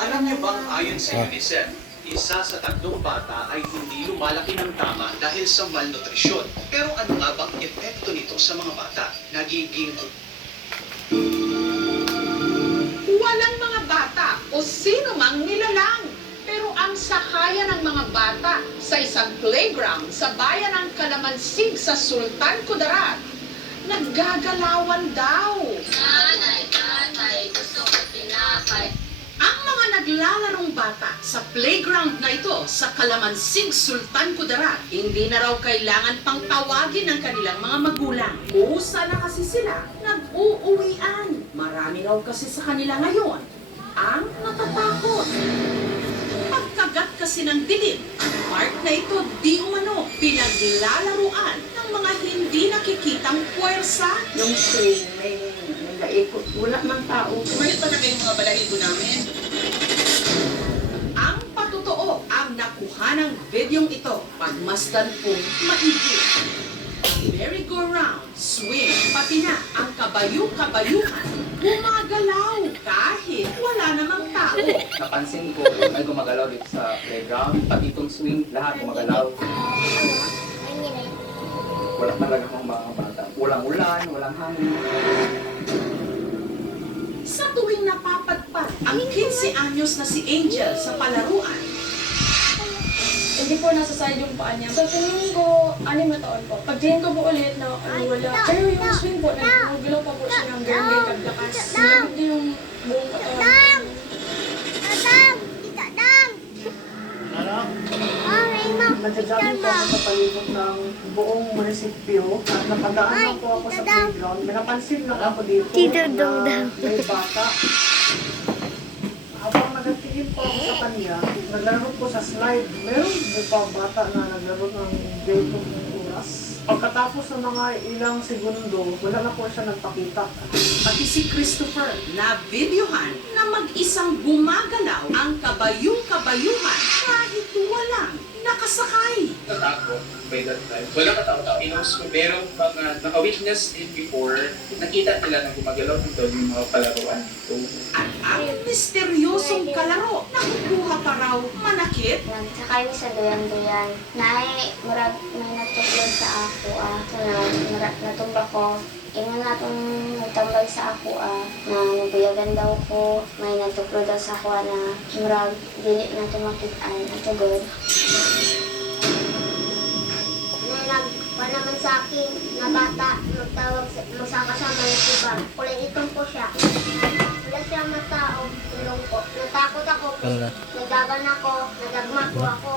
Alam niyo bang ayon sa UNICEF, isa sa 3 bata ay hindi lumalaki ng tama dahil sa malnutrisyon. Pero ano nga bang epekto nito sa mga bata? Nagiging Walang mga bata o sino mang nilalang. Pero ang sakayan ng mga bata sa isang playground sa bayan ng Kalamansig sa Sultan Kudarat, naggagalawan daw. Tatay, gusto ko tinapay. Ang mga naglalarong bata sa playground na ito sa Kalamansig, Sultan Kudarat, hindi na raw kailangan pang tawagin ng kanilang mga magulang. Kusa na kasi sila nag-uuwian. Marami raw kasi sa kanila ngayon ang natatakot. Pagkagat kasi ng dilim, ang park na ito di umano pinaglalaruan ng mga hindi nakikitang puwersa. Yung swing, may nag-aikot. Wala man tao. Umalit pa na kayong mga balahibo namin. Ang patotoo ang nakuha ng videong ito, pagmasdan pong maigi. Merry-go-round, swing, pati na ang kabayu-kabayuhan, gumagalaw kahit wala namang tao. Napansin ko, may gumagalaw dito sa playground, pati itong swing, lahat gumagalaw. Wala talaga akong mga bata. Walang ulan, walang hangin. Sa tuwing napapadpad ang 15 anyos na si Angel sa palaruan, Hindi po nasa side yung paa niya. So, tingin ko, 6 na taon po. Pag tingin ko po ulit na wala. Pero yung swing po, nagbilaw pa po siya ng girly kaglakas. Nilabot din yung buong katawan. Nagsasabi po ako sa palibot ng buong munisipyo at napadaan na po ako sa playground. May napansin lang ako dito na may bata. Habang nagtingin po ako sa kanya, naglaro po sa slide. Meron po pa bata na naglaro ng ganitong oras. Pagkatapos ng mga ilang segundo, wala na po siya nagpakita. pati si Christopher na videohan na mag-isang gumagalaw ang kabayong-kabayuhan kahit walang nakasakay. Natakot by that time. Wala katakot. Merong mga naka-witness din before, nakita nila na gumagalaw dito yung mga palaruan. So, At ang misteryosong kalaro na kukuha pa raw manakit. Nagsakay mi sa duyan-duyan. Murag may natuklod sa ako So, natumba ko. Ingon na itong nagtambay sa ako na nabuyagan daw ko. May natuklod daw sa ako na murag dili na tumakitaan. Ito good. Nagpa naman sa akin na bata, magtawag sa kasama ng iba. Kulay itong po siya. Wala siyang matao, tulong ko. Natakot ako, nagdagan ako, nagagma ko ako.